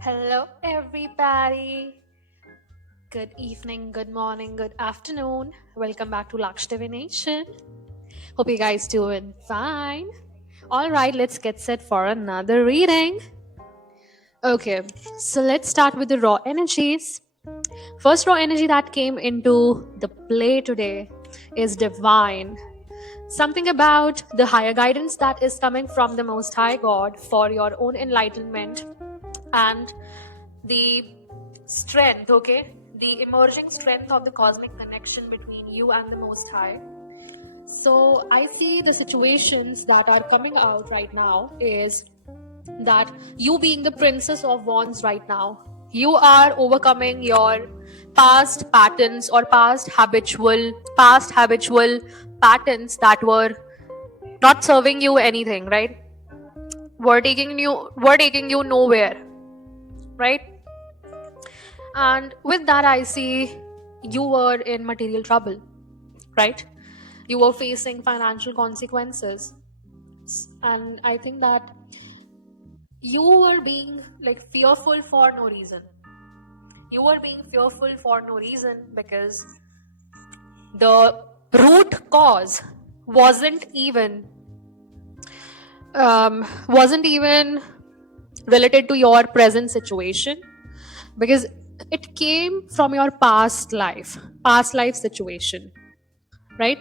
Hello, everybody. Good evening, good morning, good afternoon. Welcome back to Laksh Divination. Hope you guys doing fine. All right, let's get set for another reading. Okay, so let's start with the raw energies. First raw energy that came into the play today is divine. Something about the higher guidance that is coming from the Most High God for your own enlightenment and the strength, okay? The emerging strength of the cosmic connection between you and the Most High. So I see the situations that are coming out right now is that you being the princess of wands right now, you are overcoming your past patterns or past habitual patterns that were not serving you anything, right? Were taking you nowhere, right? And with that, I see you were in material trouble, right? You were facing financial consequences. And I think that you were being like fearful for no reason. You were being fearful for no reason because the root cause wasn't even wasn't even related to your present situation, because it came from your past life situation, right?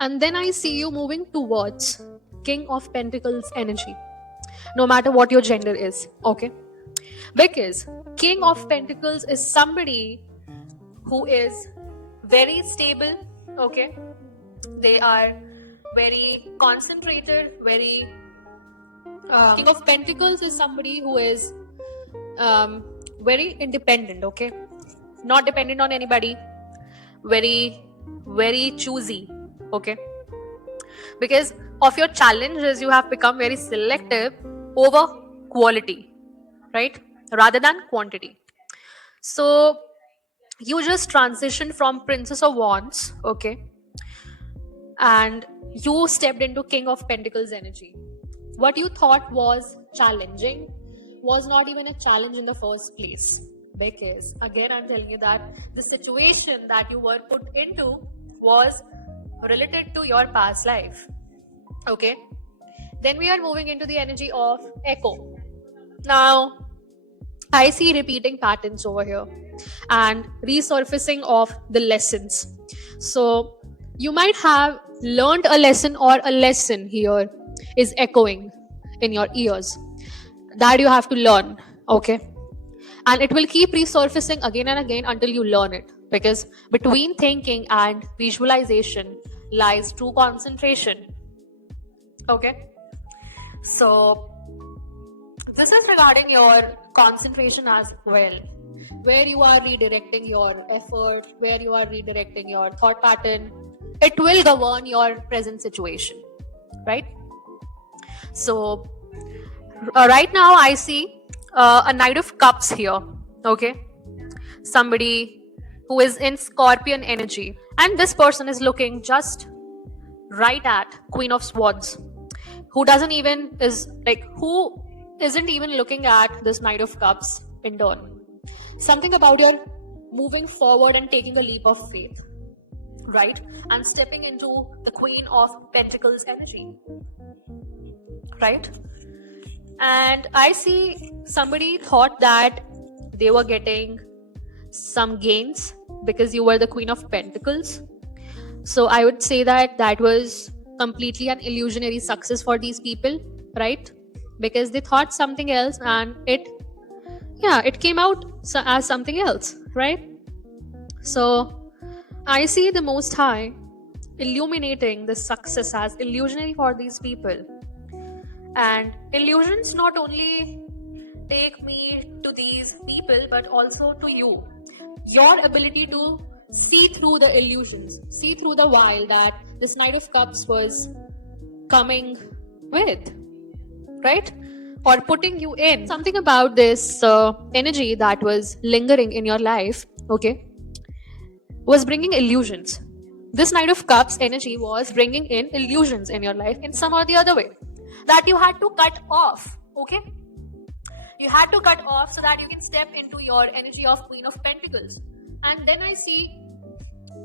And then I see you moving towards king of pentacles energy, no matter what your gender is, okay? Because king of pentacles is somebody who is very stable, okay? They are very concentrated, very king of pentacles is somebody who is um, very independent, okay? Not dependent on anybody, very very choosy, okay? Because of your challenges, you have become very selective over quality, right? Rather than quantity. So you just transitioned from princess of wands, okay, and you stepped into king of pentacles energy. What you thought was challenging was not even a challenge in the first place, because again I'm telling you that the situation that you were put into was related to your past life, okay? Then we are moving into the energy of echo. Now I see repeating patterns over here and resurfacing of the lessons. So you might have learned a lesson, or a lesson here is echoing in your ears that you have to learn, okay? And it will keep resurfacing again and again until you learn it, because between thinking and visualization lies true concentration, okay? So this is regarding your concentration as well, where you are redirecting your effort, where you are redirecting your thought pattern. It will govern your present situation, right? So, right now, I see a Knight of Cups here, okay? Somebody who is in Scorpion energy, and this person is looking just right at Queen of Swords, who doesn't even is like who isn't even looking at this Knight of Cups in turn. Something about your moving forward and taking a leap of faith, right? And stepping into the Queen of Pentacles energy, right? And I see somebody thought that they were getting some gains because you were the Queen of Pentacles. So I would say that that was completely an illusionary success for these people, right? Because they thought something else, and it came out as something else, right? So I see the Most High illuminating the success as illusionary for these people. And illusions not only take me to these people, but also to you. Your ability to see through the illusions, see through the while that this Knight of Cups was coming with, right? Or putting you in. Something about this energy that was lingering in your life, okay, was bringing illusions. This Knight of Cups energy was bringing in illusions in your life in some or the other way that you had to cut off, okay? You had to cut off so that you can step into your energy of Queen of Pentacles. And then I see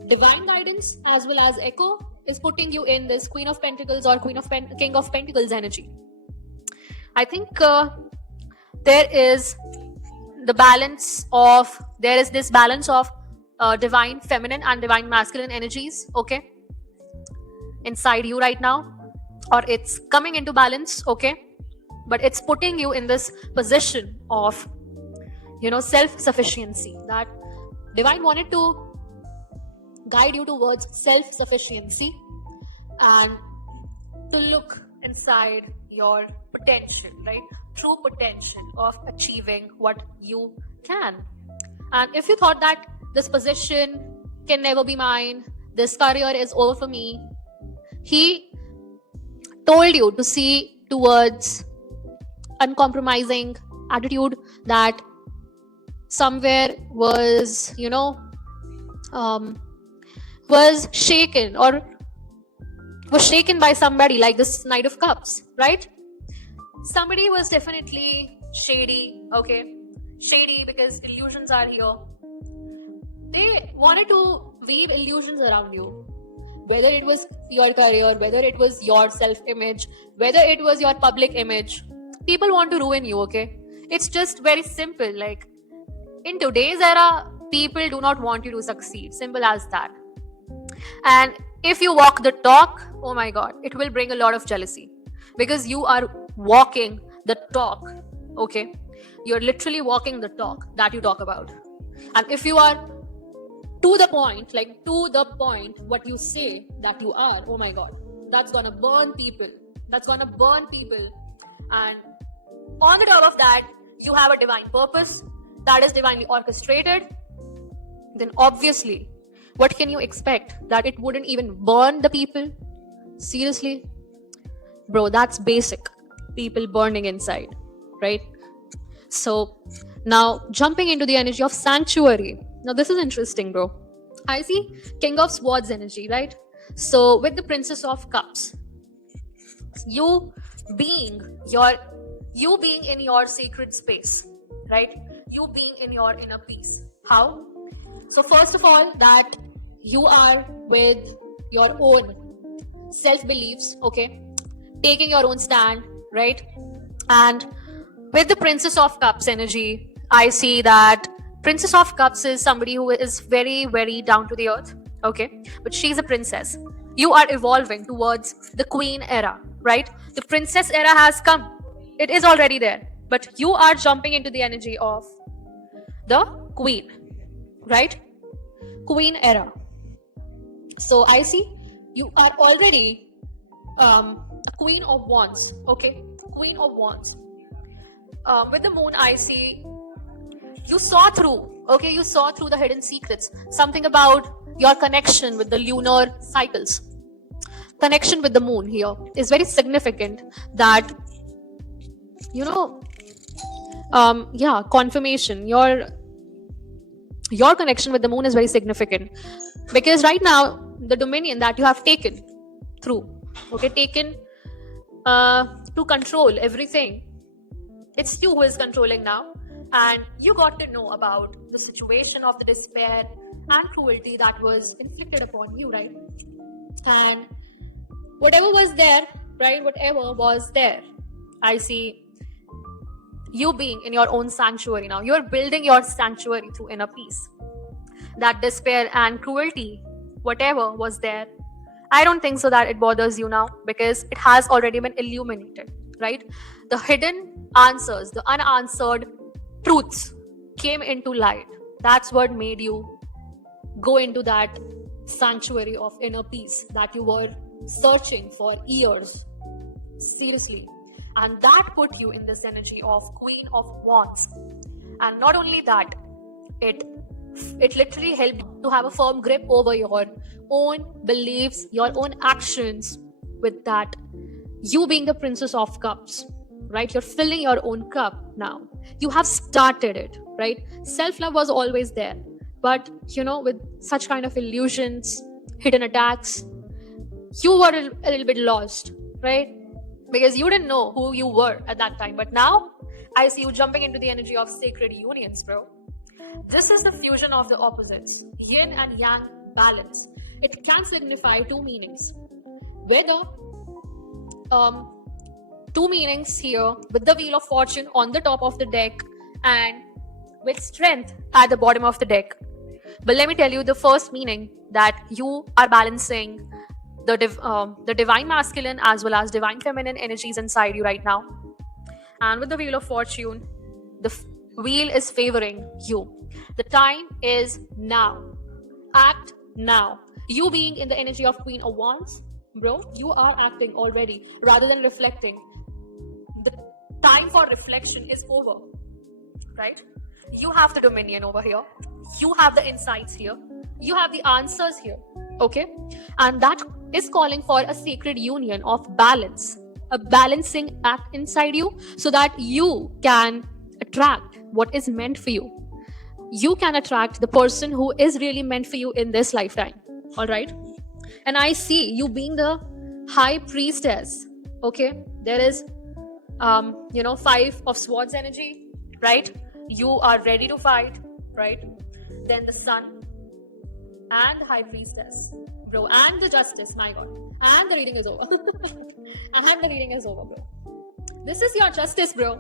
divine guidance as well as echo is putting you in this Queen of Pentacles or King of Pentacles energy. I think there is this balance of divine feminine and divine masculine energies, okay, inside you right now, or it's coming into balance, okay, but it's putting you in this position of, self-sufficiency. That divine wanted to guide you towards self-sufficiency and to look inside your potential, right? True potential of achieving what you can. And if you thought that this position can never be mine, this career is over for me, he told you to see towards uncompromising attitude that somewhere was, was shaken by somebody, like this Knight of Cups, right? Somebody was definitely shady, okay? Shady because illusions are here. They wanted to weave illusions around you. Whether it was your career, whether it was your self-image, whether it was your public image. People want to ruin you, okay? It's just very simple. Like, in today's era, people do not want you to succeed. Simple as that. And if you walk the talk, oh my God, it will bring a lot of jealousy. Because you are walking the talk, okay? You're literally walking the talk that you talk about. And if you are to the point, what you say that you are, oh my God, that's gonna burn people. And on the top of that, you have a divine purpose that is divinely orchestrated. Then obviously, what can you expect? That it wouldn't even burn the people? Seriously? Bro, that's basic. People burning inside, right? So now jumping into the energy of sanctuary. Now this is interesting, bro. I see King of Swords energy, right? So with the Princess of Cups, you being in your sacred space, right? You being in your inner peace. How? So first of all, that you are with your own self-beliefs, okay? Taking your own stand, right? And with the Princess of Cups energy, I see that Princess of Cups is somebody who is very, very down to the earth, okay? But she's a princess. You are evolving towards the Queen era, right? The Princess era has come. It is already there. But you are jumping into the energy of the Queen, right? Queen era. So I see you are already a Queen of Wands, okay? Queen of Wands. With the moon, I see you saw through the hidden secrets. Something about your connection with the lunar cycles. Connection with the moon here is very significant. That, confirmation. Your connection with the moon is very significant. Because right now, the dominion that you have taken to control everything, it's you who is controlling now. And you got to know about the situation of the despair and cruelty that was inflicted upon you, right? And whatever was there, I see you being in your own sanctuary now. You're building your sanctuary through inner peace. That despair and cruelty, whatever was there, I don't think so that it bothers you now, because it has already been illuminated, right? The hidden answers, the unanswered truths came into light. That's what made you go into that sanctuary of inner peace that you were searching for years. Seriously. And that put you in this energy of Queen of Wands. And not only that, it literally helped you to have a firm grip over your own beliefs, your own actions. With that, you being the Princess of Cups, right? You're filling your own cup now. You have started it, right? Self-love was always there. But, with such kind of illusions, hidden attacks, you were a little bit lost, right? Because you didn't know who you were at that time. But now, I see you jumping into the energy of sacred unions, bro. This is the fusion of the opposites, yin and yang balance. It can signify two meanings. Whether two meanings here with the Wheel of Fortune on the top of the deck and with strength at the bottom of the deck. But let me tell you the first meaning, that you are balancing the divine masculine as well as divine feminine energies inside you right now. And with the Wheel of Fortune, the wheel is favoring you. The time is now. Act now. You being in the energy of Queen of Wands, bro, you are acting already rather than reflecting. The time for reflection is over, right? You have the dominion over here. You have the insights here. You have the answers here, okay? And that is calling for a sacred union of balance, a balancing act inside you so that you can attract what is meant for you. You can attract the person who is really meant for you in this lifetime, all right? And I see you being the high priestess, okay? There is, 5 of swords energy, right? You are ready to fight, right? Then the sun and the high priestess, bro, and the justice, my god. And the reading is over. And the reading is over, bro. This is your justice, bro.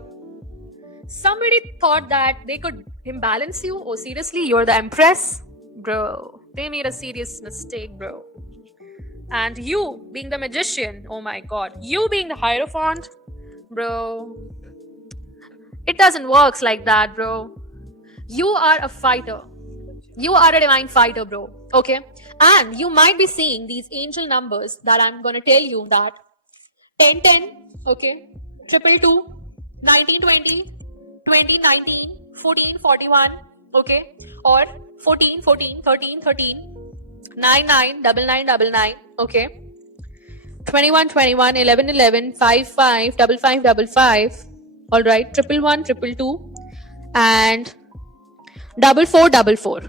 Somebody thought that they could imbalance you. Oh, seriously? You're the empress? Bro, they made a serious mistake, bro. And you being the magician, oh my god. You being the hierophant, bro. It doesn't work like that, bro. You are a fighter. You are a divine fighter, bro. Okay? And you might be seeing these angel numbers that I'm going to tell you, that 1010, okay? 222, 1920, 2019, 1441, okay? Or 14, 14, 13, 13, 99, 9999, okay? 21, 21, 11, 11, 5, 5, 5, 5, 5, 5, all right? 111, 222, and 4444,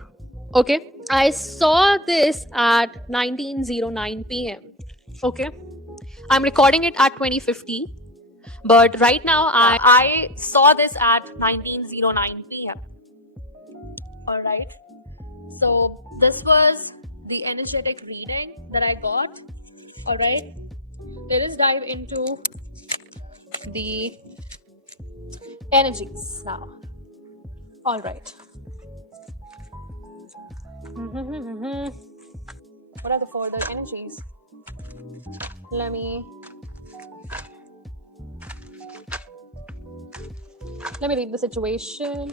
okay? I saw this at 1909 p.m. Okay, I'm recording it at 2050, but right now I saw this at 1909 p.m. All right, so this was the energetic reading that I got. All right, let us dive into the energies now. All right. What are the further energies? Let me read the situation.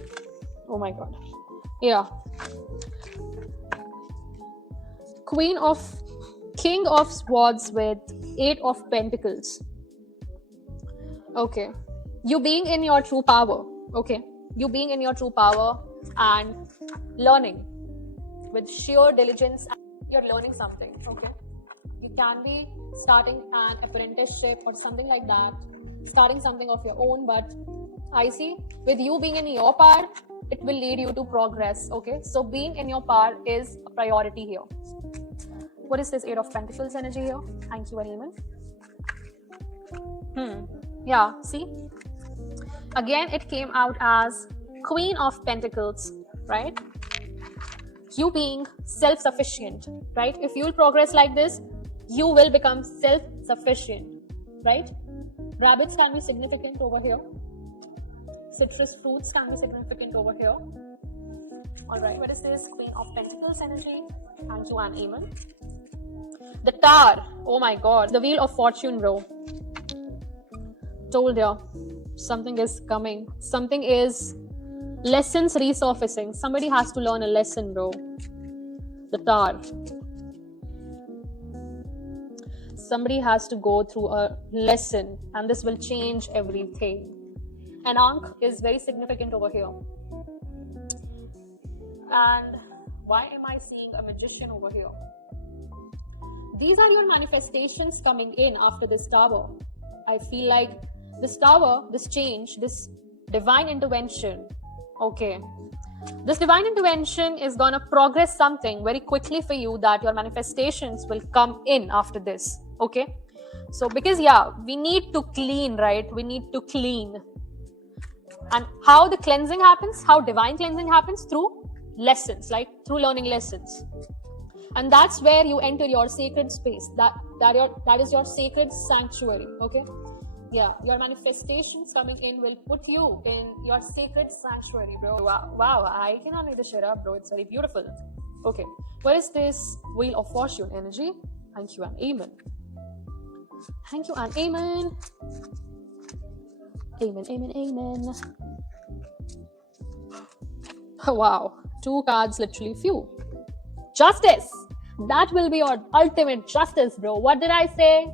Oh my god. Yeah. King of Swords with 8 of Pentacles. Okay. You being in your true power. Okay. You being in your true power and learning with sheer diligence. You're learning something, okay? You can be starting an apprenticeship or something like that, starting something of your own, but I see with you being in your power, it will lead you to progress, okay? So being in your power is a priority here. What is this 8 of Pentacles energy here? Thank you, Ariman. Yeah, see? Again, it came out as Queen of Pentacles, right? You being self-sufficient, right? If you'll progress like this, you will become self-sufficient, right? Rabbits can be significant over here. Citrus fruits can be significant over here. All right, what is this? Queen of Pentacles energy. Thank you, Anne Amon. The Tower. Oh my god. The Wheel of Fortune, bro. Told ya. Something is coming. Something is... Lessons resurfacing. Somebody has to learn a lesson, bro. The Tower. Somebody has to go through a lesson, and this will change everything. And Ankh is very significant over here. And why am I seeing a magician over here? These are your manifestations coming in after this tower. I feel like this tower, this change, this divine intervention, okay, this divine intervention is gonna progress something very quickly for you, that your manifestations will come in after this, okay? So because yeah, we need to clean, right? We need to clean. And how the cleansing happens, how divine cleansing happens, through lessons, like through learning lessons. And that's where you enter your sacred space. That is your sacred sanctuary. Okay. Yeah, your manifestations coming in will put you in your sacred sanctuary, bro. Wow, I cannot make this shit up, bro. It's very beautiful. Okay, what is this Wheel of Fortune energy? Thank you and amen. Thank you and amen. Amen, amen, amen. Wow, 2 cards, literally few. Justice. That will be your ultimate justice, bro. What did I say?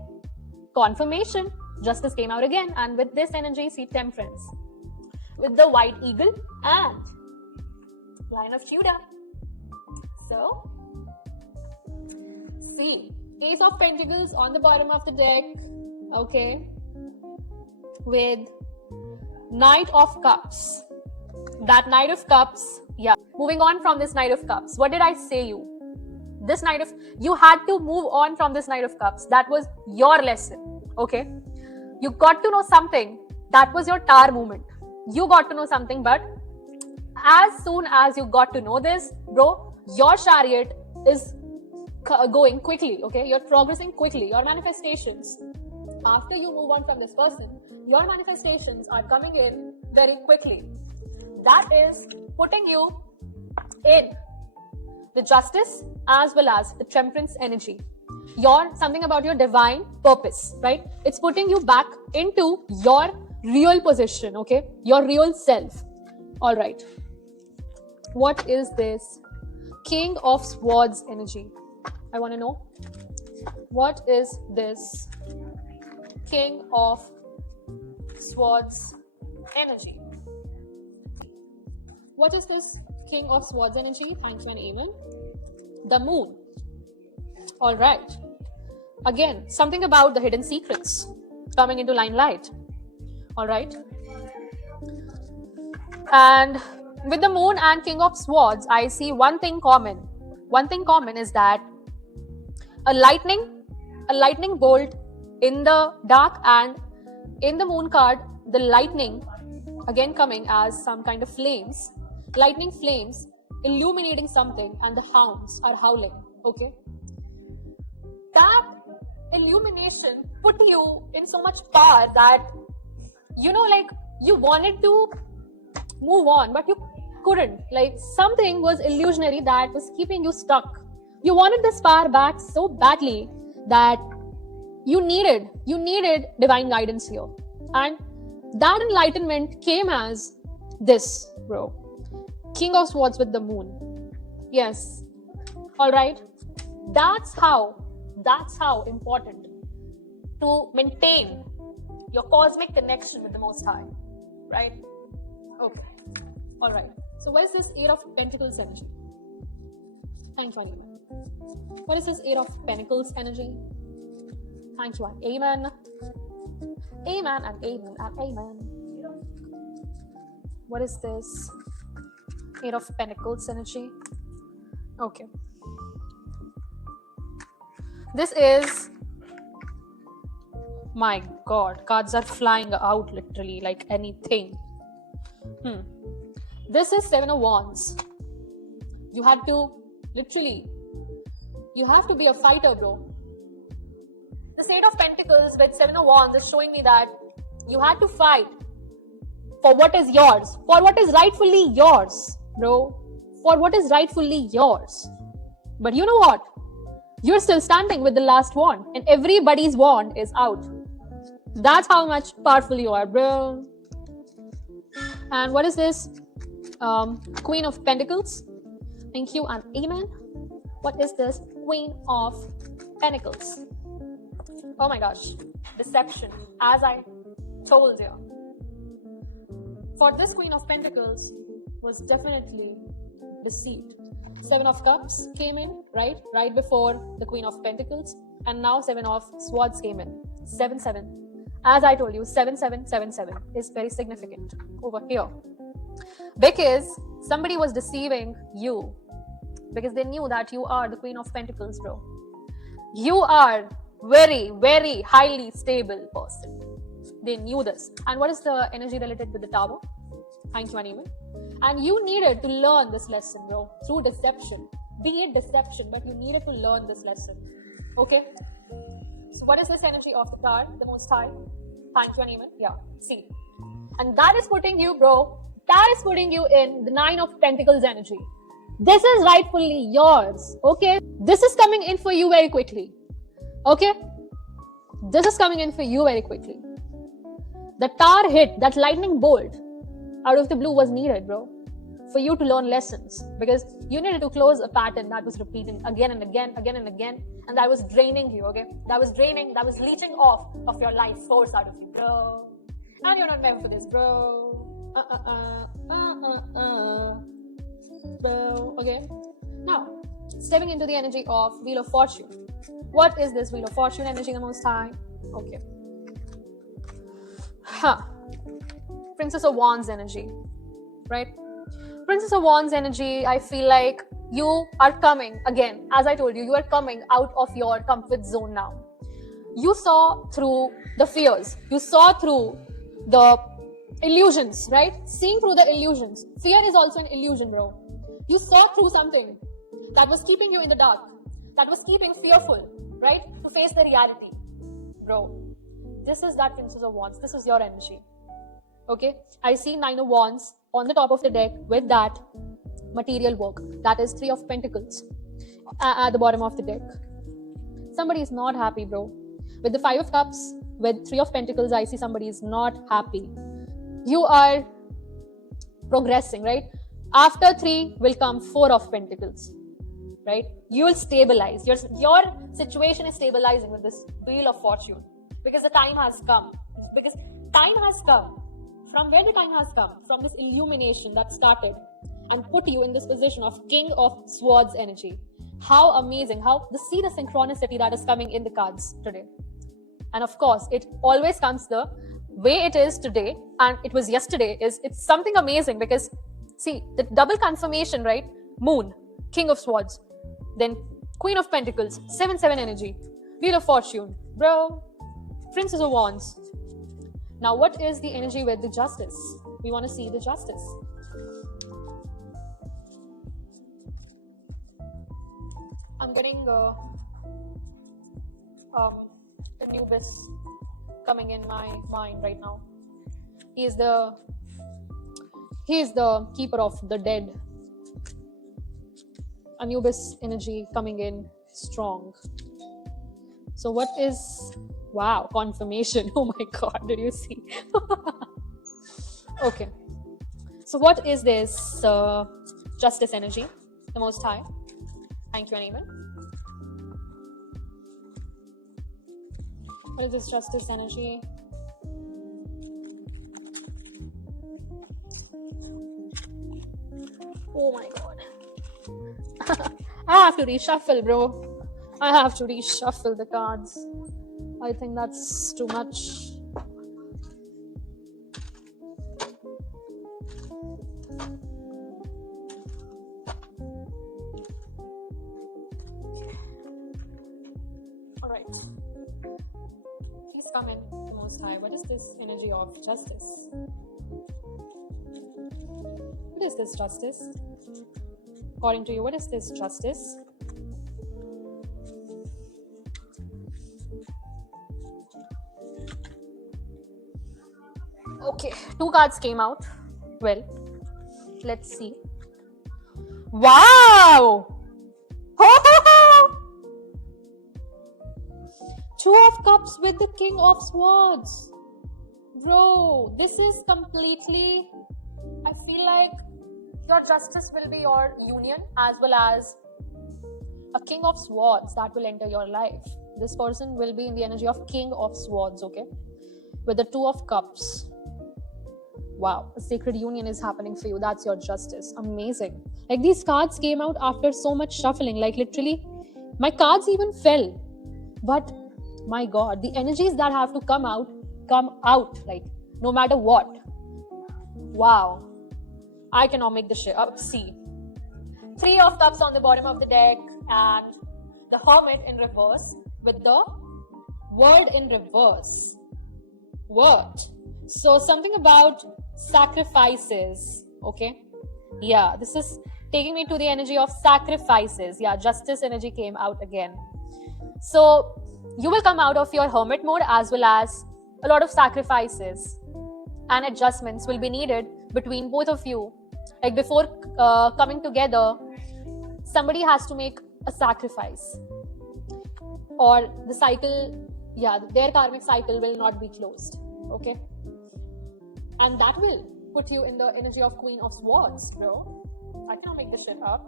Confirmation. Justice came out again, and with this energy, see Temperance with the White Eagle and Lion of Judah. So, see Ace of Pentacles on the bottom of the deck, okay, with Knight of Cups. That Knight of Cups, yeah. Moving on from this Knight of Cups, what did I say you? This Knight of, you had to move on from this Knight of Cups. That was your lesson, okay? You got to know something. That was your Tower moment. You got to know something, but as soon as you got to know this, bro, your chariot is going quickly, okay? You're progressing quickly. Your manifestations, after you move on from this person, your manifestations are coming in very quickly. That is putting you in the Justice as well as the Temperance energy. Something about your divine purpose, right? It's putting you back into your real position, okay? Your real self. All right. What is this King of Swords energy? I want to know. What is this King of Swords energy? What is this King of Swords energy? Thank you and amen. The Moon. All right. Again, something about the hidden secrets coming into limelight. All right. And with the Moon and King of Swords, I see one thing common. One thing common is that a lightning bolt in the dark, and in the Moon card, the lightning again coming as some kind of flames, lightning flames illuminating something, and the hounds are howling. Okay. That illumination put you in so much power that, like you wanted to move on, but you couldn't. Like something was illusionary that was keeping you stuck. You wanted this power back so badly that you needed divine guidance here. And that enlightenment came as this, bro. King of Swords with the Moon. Yes. All right. That's how important to maintain your cosmic connection with the Most High, right? Okay. All right. So what is this 8 of Pentacles energy? Thank you, amen. What is this 8 of Pentacles energy? Thank you, and amen. Amen and amen and amen. What is this 8 of Pentacles energy? Okay. This is, my God, cards are flying out literally like anything. This is 7 of Wands. You have to be a fighter, bro. The 8 of Pentacles with 7 of Wands is showing me that you had to fight for what is yours, for what is rightfully yours, bro. For what is rightfully yours. But you know what? You're still standing with the last wand, and everybody's wand is out. That's how much powerful you are, bro. And what is this? Queen of Pentacles. Thank you and amen. What is this? Queen of Pentacles. Oh my gosh. Deception. As I told you. For this Queen of Pentacles was definitely deceived. 7 of Cups came in, right before the Queen of Pentacles, and now 7 of Swords came in. 7-7. As I told you, 7-7-7-7 is very significant over here, because somebody was deceiving you, because they knew that you are the Queen of Pentacles, bro. You are very, very highly stable person. They knew this. And what is the energy related with the Tower? Thank you, Animal. And you needed to learn this lesson, bro, through deception. Be it deception, but you needed to learn this lesson. Okay? So what is this energy of the Tower, the Most High? Thank you, Animal. Yeah, see. And that is putting you, bro, that is putting you in the Nine of Pentacles energy. This is rightfully yours, okay? This is coming in for you very quickly, okay? This is coming in for you very quickly. The Tower hit, that lightning bolt out of the blue was needed, bro, for you to learn lessons, because you needed to close a pattern that was repeating again and again, and that was draining you, okay? That was draining, that was leeching off of your life force out of you, bro. And you're not meant for this, bro. Bro, okay? Now, stepping into the energy of Wheel of Fortune. What is this Wheel of Fortune energy, the Most High? Okay. Princess of Wands energy, right? Princess of Wands energy, I feel like you are coming, again, as I told you, you are coming out of your comfort zone now. You saw through the fears. You saw through the illusions, right? Seeing through the illusions. Fear is also an illusion, bro. You saw through something that was keeping you in the dark, that was keeping fearful, right? To face the reality. Bro, this is that Princess of Wands. This is your energy. Okay? I see Nine of Wands on the top of the deck with that material work. That is Three of Pentacles at the bottom of the deck. Somebody is not happy, bro. With the Five of Cups, with Three of Pentacles, I see somebody is not happy. You are progressing, right? After 3 will come 4 of Pentacles, right? You will stabilize. Your situation is stabilizing with this Wheel of Fortune, because the time has come. Because time has come. From where the time has come? From this illumination that started and put you in this position of King of Swords energy. How amazing. See the synchronicity that is coming in the cards today. And of course, it always comes the way it is today and it was yesterday. It's something amazing, because see, the double confirmation, right? Moon, King of Swords, then Queen of Pentacles, 7-7 energy, Wheel of Fortune, bro, Princess of Wands. Now, what is the energy with the Justice? We want to see the Justice. I'm getting Anubis coming in my mind right now. He is the keeper of the dead. Anubis energy coming in strong. So what is, wow, confirmation. Oh my God, did you see? Okay. So what is this Justice energy, the Most High? Thank you, Animal. What is this Justice energy? Oh my God. I have to reshuffle, bro. I have to reshuffle the cards. I think that's too much. All right. Please come in, the Most High. What is this energy of Justice? What is this Justice? According to you, what is this Justice? Okay, 2 cards came out. Well, let's see. Wow! Two of Cups with the King of Swords. Bro, this is completely, I feel like your Justice will be your union, as well as a King of Swords that will enter your life. This person will be in the energy of King of Swords, okay? With the Two of Cups. Wow, a sacred union is happening for you. That's your Justice. Amazing. Like, these cards came out after so much shuffling. Like, literally, my cards even fell. But, my God, the energies that have to come out, like, no matter what. Wow. I cannot make the shit up. See. 3 of Cups on the bottom of the deck, and the Hermit in reverse with the World in reverse. What? So something about sacrifices. Okay. Yeah, this is taking me to the energy of sacrifices. Yeah, justice energy came out again. So you will come out of your hermit mode as well as a lot of sacrifices and adjustments will be needed between both of you. Like before coming together, somebody has to make a sacrifice, or the cycle, yeah, their karmic cycle will not be closed. Okay. And that will put you in the energy of Queen of Swords, bro. I cannot make this shit up.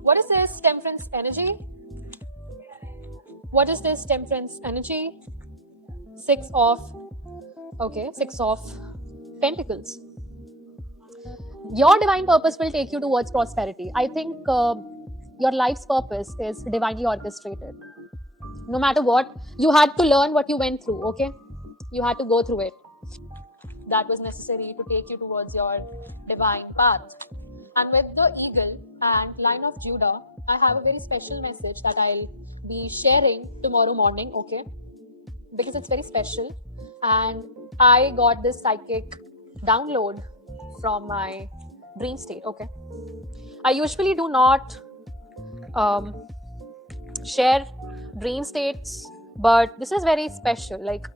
What is this temperance energy? What is this temperance energy? Six of Pentacles. Your divine purpose will take you towards prosperity. I think your life's purpose is divinely orchestrated. No matter what, you had to learn what you went through, okay? You had to go through it. That was necessary to take you towards your divine path. And with the eagle and Lion of Judah, I have a very special message that I'll be sharing tomorrow morning, okay? Because it's very special. And I got this psychic download from my dream state, okay? I usually do not share dream states, but this is very special. Like,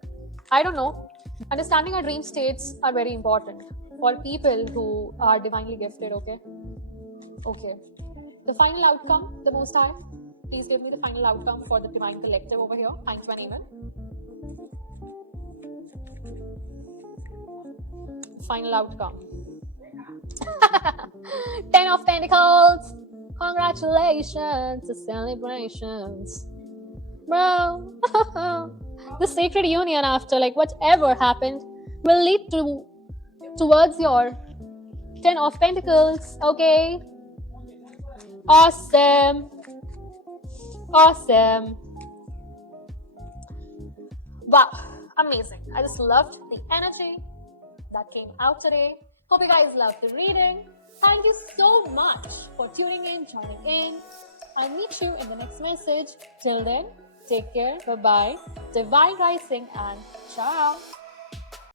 I don't know. Understanding our dream states are very important for people who are divinely gifted, okay? Okay. The final outcome, the Most High. Please give me the final outcome for the Divine Collective over here. Thank you, Animal. Final outcome. 10 of Pentacles. Congratulations. The celebrations. Bro. The sacred union after like whatever happened will lead towards your 10 of Pentacles. Okay. Awesome. Wow, amazing. I just loved the energy that came out today. Hope you guys loved the reading. Thank you so much for tuning in, joining in. I'll meet you in the next message. Till then, take care. Bye-bye. Divine rising and ciao.